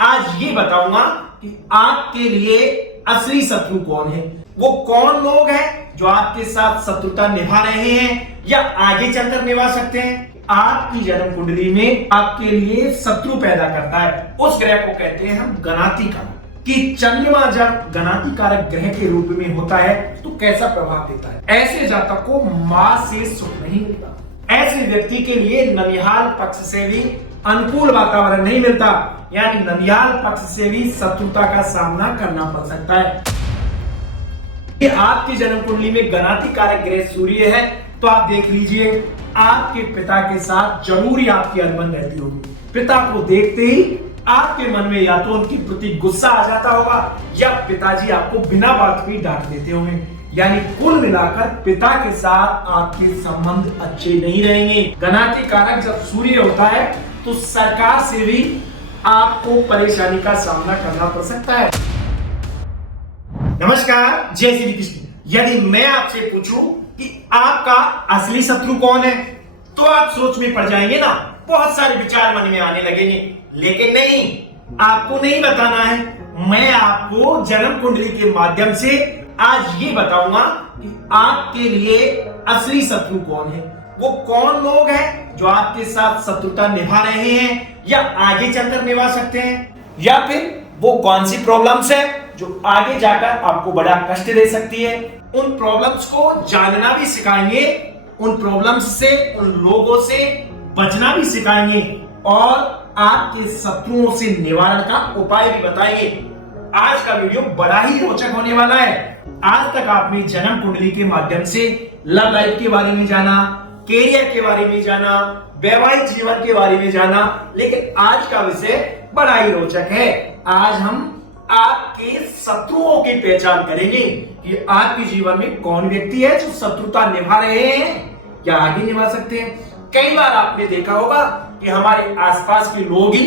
आज ये बताऊंगा कि आपके लिए असली शत्रु कौन है। वो कौन लोग हैं जो आपके साथ शत्रुता निभा रहे हैं या आगे चलकर निभा सकते हैं। आपकी जन्म कुंडली में आपके लिए शत्रु पैदा करता है उस ग्रह को कहते हैं हम गणाति कारक। कि चंद्रमा जब गणाति कारक ग्रह के रूप में होता है तो कैसा प्रभाव देता है। ऐसे जातक को मां से सुख नहीं मिलता। ऐसे व्यक्ति के लिए ननिहाल पक्ष से भी अनुकूल वातावरण नहीं मिलता, यानी ननिहाल पक्ष से भी शत्रुता का सामना करना पड़ सकता है। कि आपकी जन्म कुंडली में गणाति कारक ग्रह सूर्य है तो आप देख लीजिए आपके पिता के साथ जरूर ही आपकी अनबन रहती होगी। पिता को देखते ही आपके मन में या तो उनके प्रति गुस्सा आ जाता होगा या पिताजी आपको बिना बात भी डांट देते होंगे। यानी कुल मिलाकर पिता के साथ आपके संबंध अच्छे नहीं रहेंगे। गणाति कारक जब सूर्य होता है तो सरकार से भी आपको परेशानी का सामना करना पड़ सकता है। नमस्कार, जय श्री कृष्ण। यदि मैं आपसे पूछूं कि आपका असली शत्रु कौन है तो आप सोच में पड़ जाएंगे ना, बहुत सारे विचार मन में आने लगेंगे। लेकिन नहीं, आपको नहीं बताना है। मैं आपको जन्म कुंडली के माध्यम से आज ये बताऊंगा कि आपके लिए असली शत्रु कौन है। वो कौन लोग हैं जो आपके साथ शत्रुता निभा रहे हैं या आगे चलकर निभा सकते हैं, या फिर वो कौन सी प्रॉब्लम्स है जो आगे जाकर आपको बड़ा कष्ट दे सकती है। उन प्रॉब्लम्स को जानना भी सिखाएंगे, उन प्रॉब्लम्स से, उन लोगों से बचना भी सिखाएंगे और आपके शत्रुओं से निवारण का उपाय भी बताएंगे। आज का वीडियो बड़ा ही रोचक होने वाला है। आज तक आपने जन्म कुंडली के माध्यम से लव लाइफ के बारे में जाना, कैरियर के बारे में जाना, वैवाहिक जीवन के बारे में जाना, लेकिन आज का विषय बड़ा ही रोचक है। आज हम आपके शत्रुओं की पहचान करेंगे कि आपके जीवन में कौन व्यक्ति है जो शत्रुता निभा रहे हैं या आगे निभा सकते हैं। कई बार आपने देखा होगा कि हमारे आसपास के लोग ही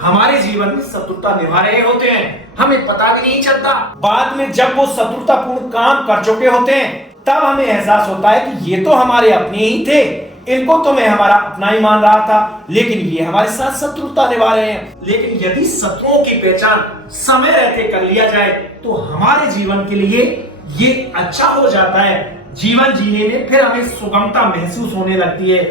हमारे जीवन में शत्रुता निभा रहे होते हैं, हमें पता भी नहीं चलता। बाद में जब वो शत्रुतापूर्ण काम कर चुके होते हैं तब हमें एहसास होता है कि ये तो हमारे अपने ही थे, इनको तो मैं हमारा अपना ही मान रहा था, लेकिन ये हमारे साथ शत्रुता निभा रहे हैं। लेकिन यदि शत्रुओं की पहचान समय रहते कर लिया जाए तो हमारे जीवन के लिए ये अच्छा हो जाता है। जीवन जीने में फिर हमें सुगमता महसूस होने लगती है।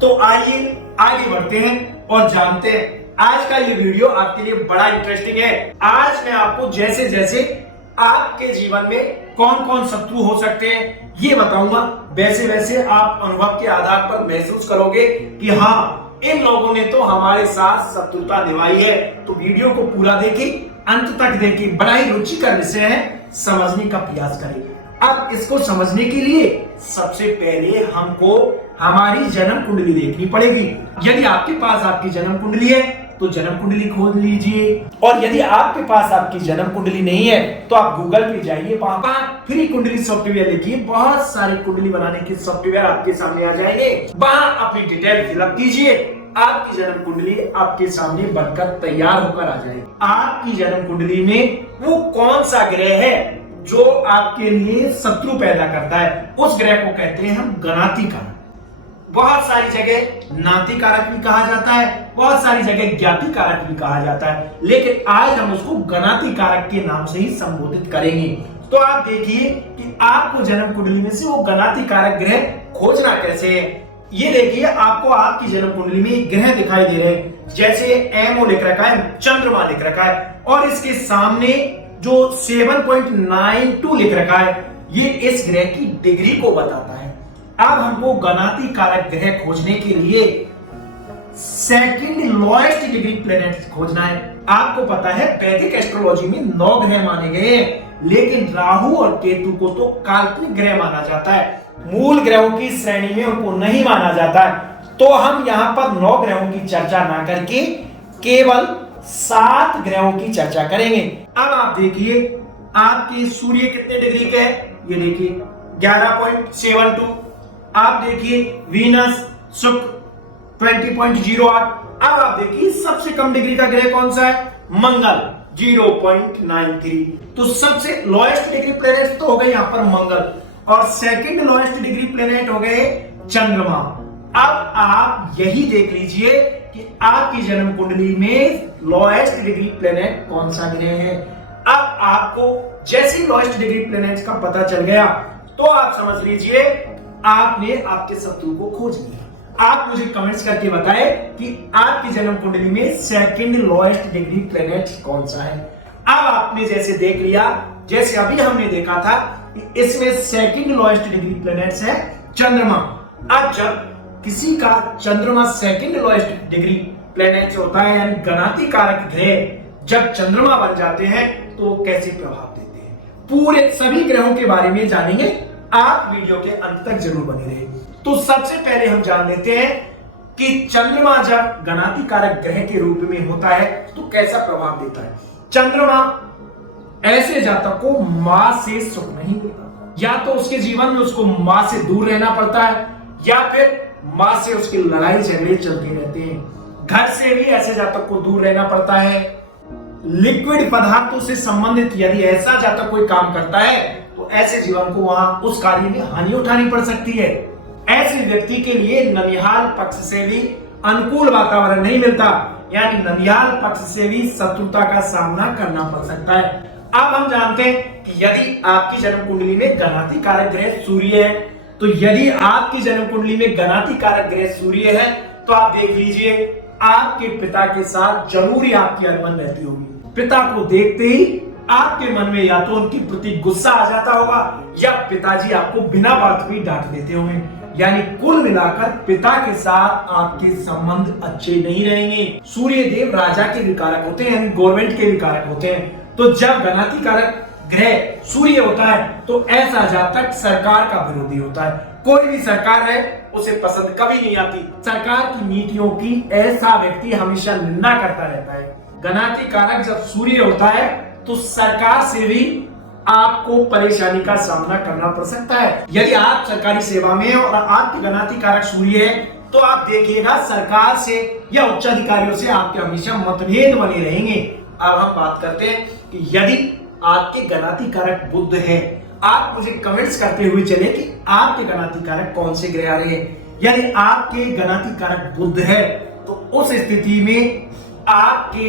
तो आइए आगे बढ़ते हैं और जानते हैं। आज का ये वीडियो आपके लिए बड़ा इंटरेस्टिंग है। आज मैं आपको जैसे जैसे आपके जीवन में कौन कौन शत्रु हो सकते हैं ये बताऊंगा, वैसे वैसे आप अनुभव के आधार पर महसूस करोगे कि हाँ, इन लोगों ने तो हमारे साथ शत्रुता निभाई है। तो वीडियो को पूरा देखिए, अंत तक देखिए। बड़ा ही रुचिकर विषय है, समझने का प्रयास करें। अब इसको समझने के लिए सबसे पहले हमको हमारी जन्म कुंडली देखनी पड़ेगी। यदि आपके पास आपकी जन्म कुंडली है तो जन्म कुंडली खोल लीजिए, और यदि आपके पास आपकी जन्म कुंडली नहीं है तो आप गूगल पे जाइए, वहां फ्री कुंडली सॉफ्टवेयर लिखिए, बहुत सारे कुंडली बनाने के सॉफ्टवेयर आपके सामने आ जाएंगे। वहां अपनी डिटेल फिलअप कीजिए, आपकी जन्म कुंडली आपके सामने बनकर तैयार होकर आ जाएगी। आपकी जन्म कुंडली में वो कौन सा ग्रह है जो आपके लिए शत्रु पैदा करता है, उस ग्रह को कहते हैं हम गणाति कारक। बहुत सारी जगह नाति कारक भी कहा जाता है, बहुत सारी जगह ज्ञाति कारक भी कहा जाता है, लेकिन आज हम उसको गणाति कारक के नाम से ही संबोधित करेंगे। तो आप देखिए कि आपको जन्म कुंडली में से वो गणाति कारक ग्रह खोजना कैसे है। ये देखिए, आपको आपकी जन्म कुंडली में ग्रह दिखाई दे रहे हैं, जैसे एमओ लिख रखा है, चंद्रमा लिख रखा है, और इसके सामने जो 7.92 लिख रखा है, ये इस ग्रह की डिग्री को बताता है। अब हमको गणाति कारक ग्रह खोजने के लिए सेकंड लोएस्ट डिग्री प्लेनेट खोजना है। आपको पता है वैदिक एस्ट्रोलॉजी में 9 ग्रह माने गए हैं, लेकिन राहु और केतु को तो काल्पनिक ग्रह माना जाता है, मूल ग्रहों की श्रेणी में उनको नहीं माना जाता है। तो हम यहाँ पर 9 ग्रहों की चर्चा ना करके केवल 7 ग्रहों की चर्चा करेंगे। अब आप देखिए आपके सूर्य कितने डिग्री के है, ये देखिए 11.72। आप देखिए वीनस, शुक्र 20.08। अब आप देखिए सबसे कम डिग्री का ग्रह कौन सा है, मंगल 0.93। तो सबसे लोएस्ट डिग्री प्लेनेट तो हो गए यहाँ पर मंगल, और सेकंड लोएस्ट डिग्री प्लेनेट हो गए चंद्रमा। अब आप यही देख लीजिए कि आपकी जन्म कुंडली में लोएस्ट डिग्री प्लेनेट कौन सा ग्रह है। अब आपको जैसे लोएस्ट डिग्री प्लेनेट का पता चल गया तो आप समझ लीजिए आपने आपके शत्रु को खोज लिया। आप मुझे कमेंट्स करके बताएं कि आपकी जन्म कुंडली में सेकंड लोएस्ट डिग्री प्लेनेट कौन सा है। अब आपने जैसे देख लिया, जैसे अभी हमने देखा था कि इसमें सेकंड लोएस्ट डिग्री प्लेनेट्स है चंद्रमा। अब जब किसी का चंद्रमा सेकंड लोएस्ट डिग्री प्लेनेट होता है यानी गणाति कारक ग्रह जब चंद्रमा बन जाते हैं तो वो कैसे प्रभाव देते हैं, पूरे सभी ग्रहों के बारे में जानेंगे। आप वीडियो के अंत तक जरूर बने रहे। तो सबसे पहले हम जान लेते हैं कि चंद्रमा जब गणाति कारक ग्रह के रूप में होता है तो कैसा प्रभाव देता है। चंद्रमा ऐसे जातक को मां से सुख नहीं मिलता, या तो उसके जीवन में उसको मां से दूर रहना पड़ता है या फिर मां से उसकी लड़ाई झगड़े चलते रहते हैं। घर से भी ऐसे जातक को दूर रहना पड़ता है। लिक्विड पदार्थों से संबंधित यदि ऐसा जातक कोई काम करता है तो ऐसे जीवन को वहां उस कार्य में हानि उठानी पड़ सकती है। ऐसे व्यक्ति के लिए ननिहाल पक्ष से भी अनुकूल वातावरण नहीं मिलता, यानी ननिहाल पक्ष से भी शत्रुता का सामना करना पड़ सकता है। अब हम जानते हैं कि यदि आपकी जन्म कुंडली में गणाति कारक ग्रह सूर्य है, तो यदि आपकी जन्म कुंडली में गणाति कारक ग्रह सूर्य है तो आप देख लीजिए आपके पिता के साथ जरूर ही आपकी अनबन रहती होगी। पिता को देखते ही आपके मन में या तो उनके प्रति गुस्सा आ जाता होगा या पिताजी आपको बिना बात भी डांट देते होंगे। यानी कुल मिलाकर पिता के साथ आपके संबंध अच्छे नहीं रहेंगे। सूर्य देव राजा के विकारक होते हैं, गवर्नमेंट के विकारक होते हैं। तो जब गणाति कारक ग्रह सूर्य होता है तो ऐसा जातक सरकार का विरोधी होता है। कोई भी सरकार है उसे पसंद कभी नहीं आती। सरकार की नीतियों की ऐसा व्यक्ति हमेशा निंदा करता रहता है। गणाति कारक जब सूर्य होता है तो सरकार से भी आपको परेशानी का सामना करना पड़ सकता है। यदि आप सरकारी सेवा में और आपके गणाति कारक सूर्य है तो आप देखिएगा सरकार से या उच्च अधिकारियों से आपके हमेशा मतभेद बने रहेंगे। अब हम बात करते हैं कि यदि आपके गणाति कारक बुध है, आप मुझे कमेंट्स करते हुए चले कि आपके गणाति कारक कौन से ग्रह आ रहे हैं। यदि आपके गणाति कारक बुध है तो उस स्थिति में आपके